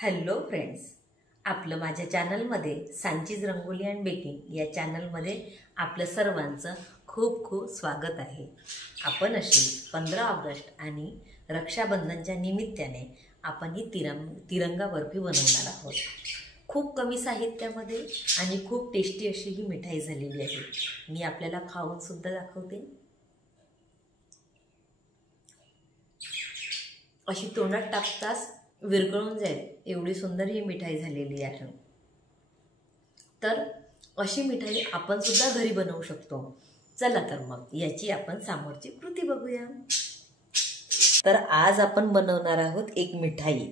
Hello friends, आपलं माझ्या चॅनलमध्ये सांचीज रंगोली अँड बेकिंग या चॅनलमध्ये आपलं सर्वांचं खूप खूप स्वागत आहे। आपण अशी 15 ऑगस्ट आणि रक्षाबंधनच्या निमित्ताने आपण ही तिरंगा बर्फी बनवणार आहोत। खूप कमी साहित्यामध्ये आणि खूप टेस्टी अशी ही मिठाई झालेली आहे। मी आपल्याला खाऊन सुद्धा दाखवते। अशी तोंडात टाकताच विरघळून जाईल एवढी सुंदर ही मिठाई झालेली आहे। तर अशी मिठाई आपण सुद्धा घरी बनवू शकतो। चला तर मग याची आपण सामोरची कृती बघूया। तर आज आपण बनवणार आहोत एक मिठाई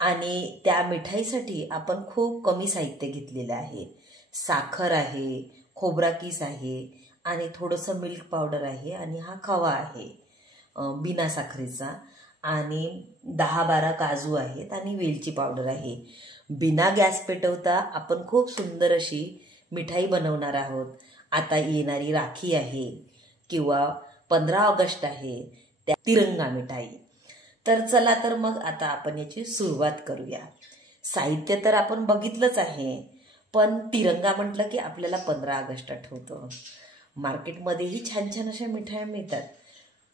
आणि त्या मिठाईसाठी आपण खूप कमी साहित्य घेतलेलं आहे। साखर आहे, खोबरा किस आहे आणि थोडंसं मिल्क पावडर आहे आणि हा खवा आहे बिना साखरेचा आणि 10-12 काजू आहेत आणि वेलची पावडर आहे। बिना गॅस पेटवता आपण खूप सुंदर अशी मिठाई बनवणार आहोत। आता येणारी राखी आहे किंवा 15 ऑगस्ट आहे, त्या तिरंगा मिठाई। तर चला तर मग आता आपण याची सुरुवात करूया। साहित्य तर आपण बघितलंच आहे, पण तिरंगा म्हटलं की आपल्याला 15 ऑगस्ट आठवतं। मार्केटमध्येही छान छान अशा मिठाया मिळतात,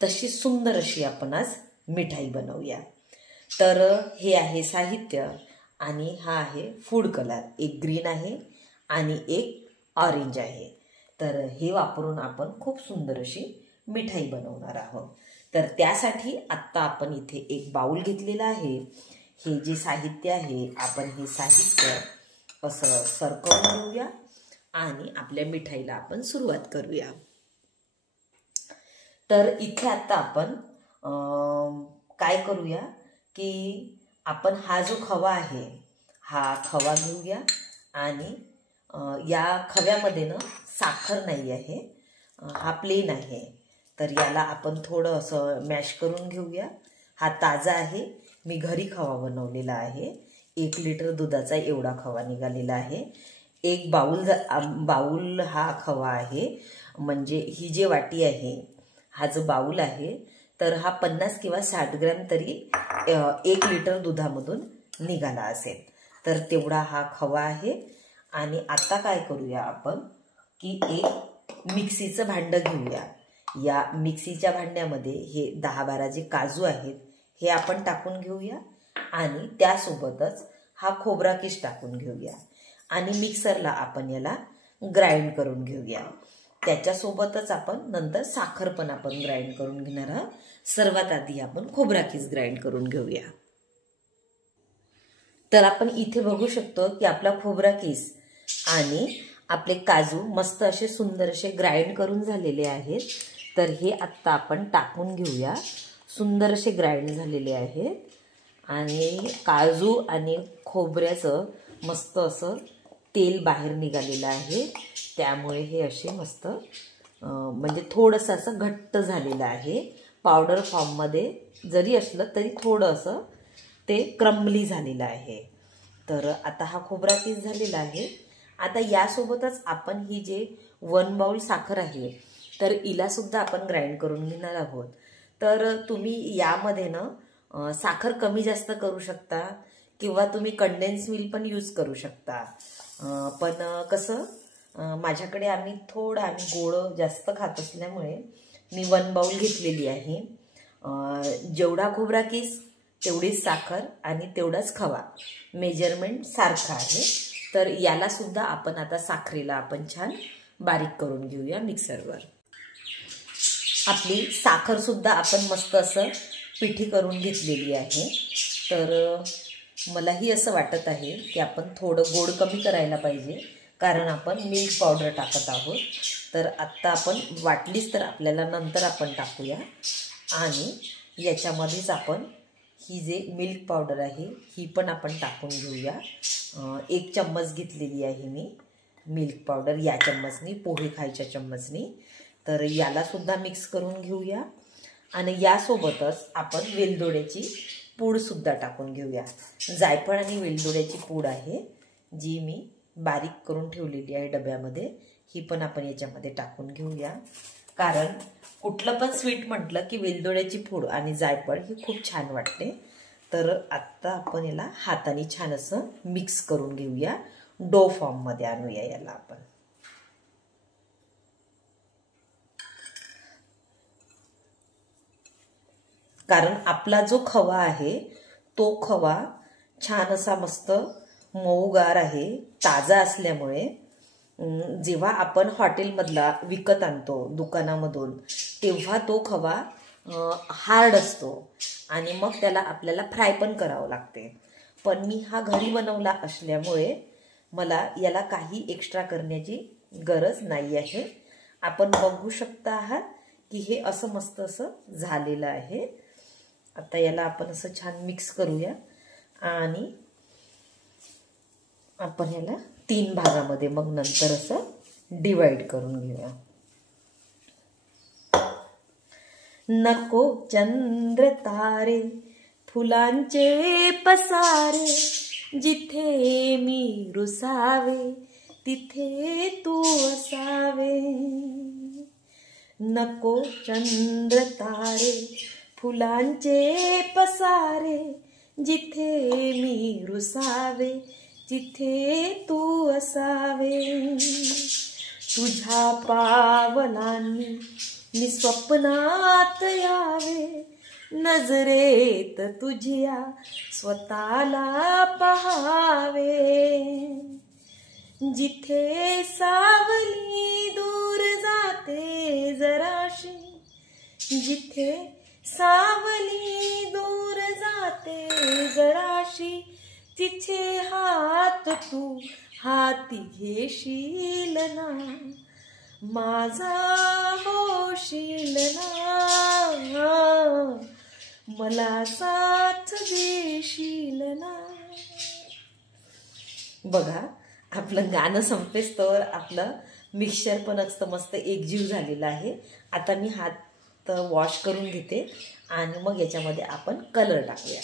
तशी सुंदर अशी आपण आज मिठाई बनवूया। तर हे आहे साहित्य आणि हा आहे फूड कलर, एक ग्रीन आहे आणि एक ऑरेंज आहे। तर हे वापरून आपण खूप सुंदर अशी मिठाई बनवणार आहोत। तर त्यासाठी आत्ता आपण इथे एक बाउल घेतलेला आहे। हे जे साहित्य आहे आपण हे साहित्य असं सरकवून घेऊया आणि आपल्या मिठाईला आपण सुरुवात करूया। तर इथे आता आपण काय करूया की आपण हा जो खवा आहे हा खवा घेऊया आणि या खव्यामध्ये ना साखर नाही आहे, हा प्लेन आहे। तर याला आपण थोडं असं मॅश करून घेऊया। हा ताजा आहे, मी घरी खवा बनवलेला आहे। 1 लिटर दुधाचा एवढा खवा निघालेला आहे। एक बाउल हा खवा आहे, म्हणजे ही जी वाटी आहे हा जो बाउल आहे तर हा 50 किंवा 60 ग्रॅम तरी 1 लिटर दुधामधून निघाला असेल। तर तेवढा हा खवा आहे। आणि आता काय करूया आपण की एक मिक्सीचं भांडं घेऊया। या मिक्सीच्या भांड्यामध्ये हे 10-12 जे काजू आहेत हे आपण टाकून घेऊया आणि त्यासोबतच हा खोबरा किस टाकून घेऊया आणि मिक्सरला आपण याला ग्राइंड करून घेऊया। त्याच्यासोबतच आपण नंतर साखर पण आपण ग्राइंड करून घेणार आहोत। सर्वात आधी आपण खोबरा किस ग्राइंड करून घेऊया। तर आपण इथे बघू शकतो की आपला खोबरा किस आणि आपले काजू मस्त असे सुंदर असे ग्राइंड करून झालेले आहेत। तर हे आत्ता आपण टाकून घेऊया। सुंदर असे ग्राइंड झालेले आहेत आणि काजू आणि खोबऱ्याचं मस्त असं तेल बाहेर निघालेलं आहे। त्यामुळे हे असे मस्त म्हणजे थोडंसं असं घट्ट झालेलं आहे। पावडर फॉर्ममध्ये जरी असलं तरी थोडं असं ते क्रम्बली झालेलं आहे। तर आता हा खोबरा किस झालेला आहे। आता यासोबतच आपण ही जे 1 बाउल साखर आहे तर हिला सुद्धा आपण ग्राइंड करून घेणार आहोत। तर तुम्ही यामध्ये ना साखर कमी जास्त करू शकता किंवा तुम्ही कंडेन्स मिल्क पण यूज करू शकता। पण कसं माझ्याकडे आम्ही गोड जास्त खात असल्यामुळे मी 1 बाउल घेतलेली आहे। जेवढा खोबरा किस तेवढीच साखर आणि तेवढाच खवा, मेजरमेंट सारखं आहे। तर याला सुद्धा आपण आता साखरेला आपण छान बारीक करून घेऊया मिक्सरवर। आपली साखर सुद्धा आपण मस्त असं पिठी करून घेतलेली आहे। तर मलाही असं वाटत आहे की आपण थोडं गोड कमी करायला पाहिजे, कारण आपण मिल्क पावडर टाकत आहोत। तर आत्ता आपण वाटलीच तर आपल्याला नंतर आपण टाकूया आणि याच्यामध्येच आपण ही जे मिल्क पावडर आहे ही पण आपण टाकून घेऊया। 1 चम्मच घेतलेली आहे मी मिल्क पावडर, या चम्मचनी, पोहे खायच्या चम्मचनी। तर याला सुद्धा मिक्स करून घेऊया आणि यासोबतच आपण वेलदोड्याची पूड सुद्धा टाकून घेऊया। जायफळ आणि वेलदोड्याची पूड आहे जी मी बारीक करून ठेवलेली आहे डब्यामध्ये, ही पण आपण याच्यामध्ये टाकून घेऊया। कारण कुठलं पण स्वीट म्हटलं की वेलदोड्याची पूड आणि जायफळ ही खूप छान वाटते। तर आता आपण याला हाताने छान असं मिक्स करून घेऊया, डो फॉर्म मध्ये आणूया याला आपण. कारण आपला जो खवा आहे तो खवा छान असा मस्त मऊगार आहे, ताजा असल्यामुळे जेव्हा आपण हॉटेलमधला विकत आणतो दुकानामधून तेव्हा तो खवा हार्ड असतो आणि मग त्याला आपल्याला फ्राय पण करावं लागते. पण मी हा घरी बनवला असल्यामुळे मला याला काही एक्स्ट्रा करण्याची गरज नाही आहे. आपण बघू शकता आहात की हे असं मस्त असं झालेलं आहे. आता याला आपण असं छान मिक्स करूया आणि आपण याला 3 भागामध्ये मग नंतर असं डिवाइड करून घेऊया. नको चंद्र तारे फुलांचे पसारे, जिथे मी रुसावे तिथे तू असावे. नको चंद्र तारे फुलांचे पसारे, जिथे मी रुसावे तिथे तू असावे. तुझ्या पावलांनी मी स्वप्नात यावे, नजरेत तुझ्या स्वतःला पहावे. जिथे सावली दूर जाते जराशी, जिथे सावली दूर जाते जराशी, तिथे हात तू हाती घेशील ना, माझा होशील ना, मला साथ देशील ना. बघा आपलं गाणं संपेस तर आपलं मिक्सचर पण असतं मस्त एकजीव झालेलं आहे. आता मी हात वॉश करून घेते आणि मग याच्यामध्ये आपण कलर टाकूया.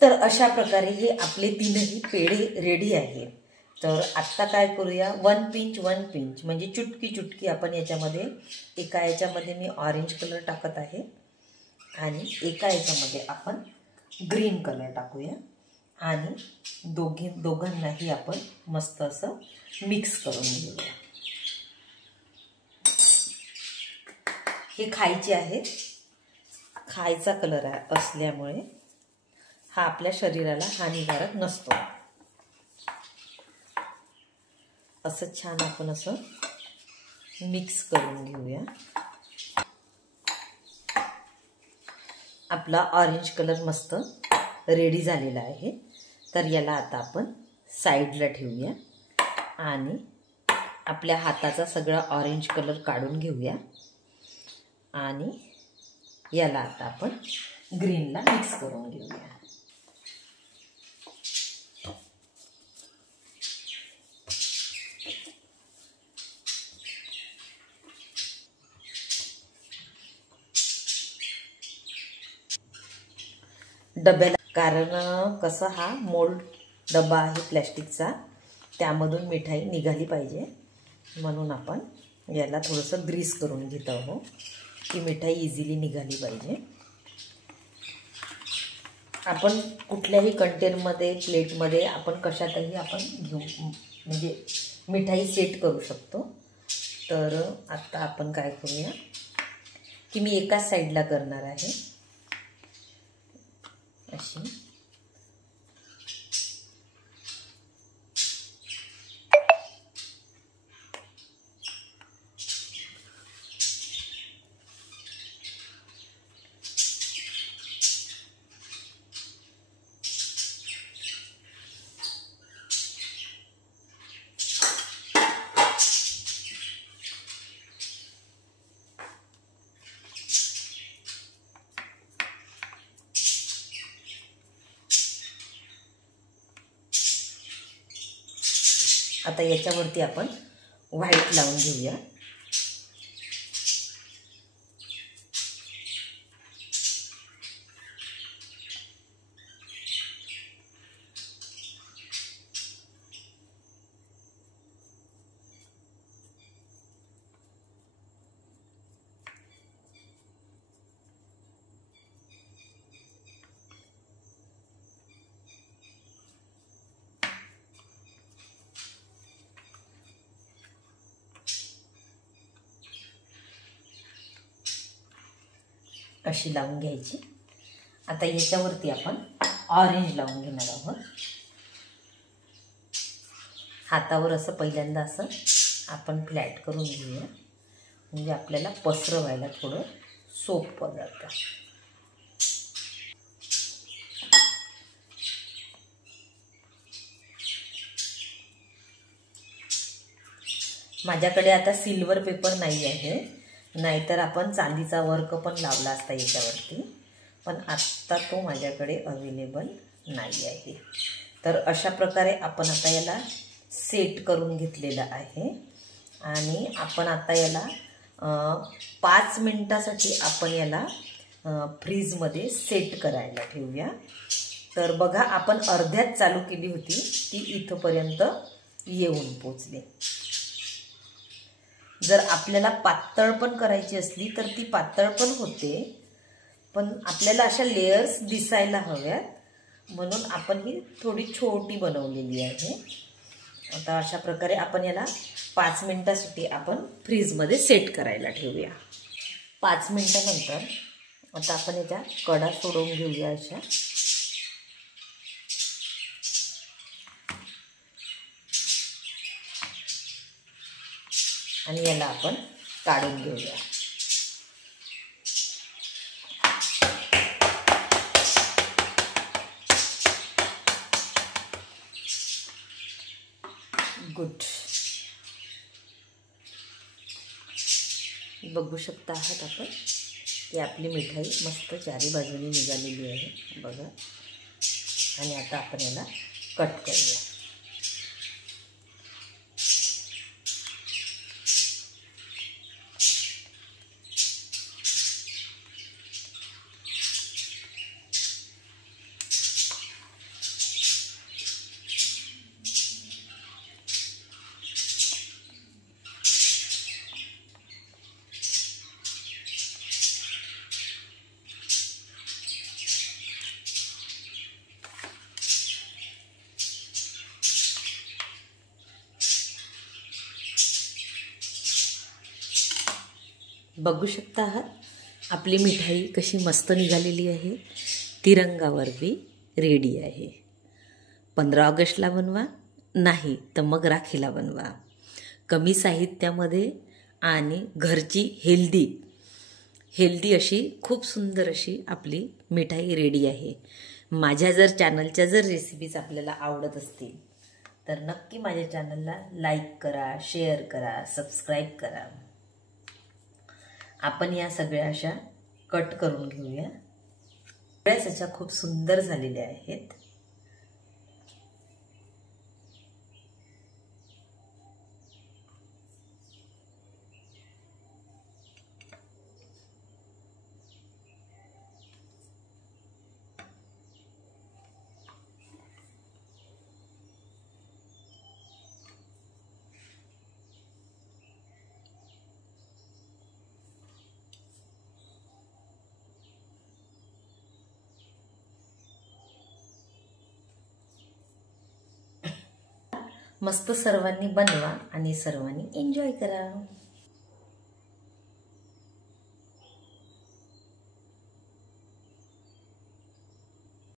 तर अशा प्रकारे हे आपले 3ही पेढे रेडी आहेत. तर आत्ता काय करूया, 1 पिंच 1 पिंच म्हणजे चुटकी चुटकी आपण याच्यामध्ये एका याच्यामध्ये मी ऑरेंज कलर टाकत आहे आणि एका याच्यामध्ये आपण ग्रीन कलर टाकूया आणि दोघांनाही आपण मस्त असं मिक्स करून घेऊया. हे खायचे आहेत, खायचा कलर असल्यामुळे हा आपल्या शरीराला हानिकारक नसतो. असं छान आपण असं मिक्स करून घेऊया. आपला ऑरेंज कलर मस्त रेडी झालेला आहे. तर याला आता आपण साईडला ठेवूया आणि आपल्या हाताचा सगळा ऑरेंज कलर काढून घेऊया आणि याला आता आपण ग्रीनला मिक्स करून घेऊया. डब्याला, कारण कसं हा मोल्ड डबा आहे प्लॅस्टिकचा, त्यामधून मिठाई निघाली पाहिजे म्हणून आपण याला थोडंसं ग्रीस करून घेत आहोत की मिठाई इझिली निघाली पाहिजे. आपण कुठल्याही कंटेनरमध्ये प्लेटमध्ये आपण कशातही आपण घेऊ म्हणजे मिठाई सेट करू शकतो. तर आता आपण काय करूया की मी एकाच साईडला करणार आहे अशी. आता याच्यावरती आपण व्हाईट लावून घेऊया. अशी लावून घ्यायची। आता याच्यावरती आपण ऑरेंज लावून घेणार आहोत। हातावर असं पहिल्यांदा असं आपण फ्लॅट करून घेऊया, म्हणजे आपल्याला पसरवायला थोडं सोपं जातं। माझ्याकडे आता सिल्वर पेपर नाही आहे, नाहीतर आपण चांदीचा वर्क पण लावला असता याच्यावरती, पण आत्ता तो माझ्याकडे अवेलेबल नाही आहे। तर अशा प्रकारे आपण आता याला सेट करून घेतलेलं आहे आणि आपण आता याला 5 मिनिटासाठी आपण याला फ्रीजमध्ये सेट करायला ठेवूया। तर बघा, आपण अर्ध्यात चालू केली होती, ती इथपर्यंत येऊन पोचली। जर आपल्याला पातळ पण करायची असली तर ती पातळ पण होते, पण आपल्याला अशा लेयर्स दिसायला हव्यात, म्हणून आपण ही थोडी छोटी बनवलेली आहे। आता अशा प्रकारे आपण याला 5 मिनिटासाठी आपण फ्रीजमध्ये सेट करायला ठेवूया। 5 मिनिटानंतर आता आपण याच्या कडा सोडवून घेऊया अशा। आणि याला आपण काढून घेऊया। गुड, बघू शकता आहात आपण की आपली मिठाई मस्त चारी बाजूनी निघालेली आहे बघा। आणि आता आपण याला कट करूया। बघू शकता आहात आपली मिठाई कशी मस्त निघालेली आहे। तिरंगावरती रेडी आहे। 15 ऑगस्टला बनवा, नाही तर मग राखीला बनवा। कमी साहित्यामध्ये आणि घरची हेल्दी अशी खूप सुंदर अशी आपली मिठाई रेडी आहे। माझ्या चॅनलच्या रेसिपीज आपल्याला आवडत असतील तर नक्की माझ्या चॅनलला लाईक करा, शेअर करा, सबस्क्राईब करा। आपण या सगळ्या अशा कट करून घेऊया। सगळ्याच अशा खूप सुंदर झालेल्या आहेत। मस्त सर्वांनी बनवा आणि सर्वांनी एन्जॉय करा।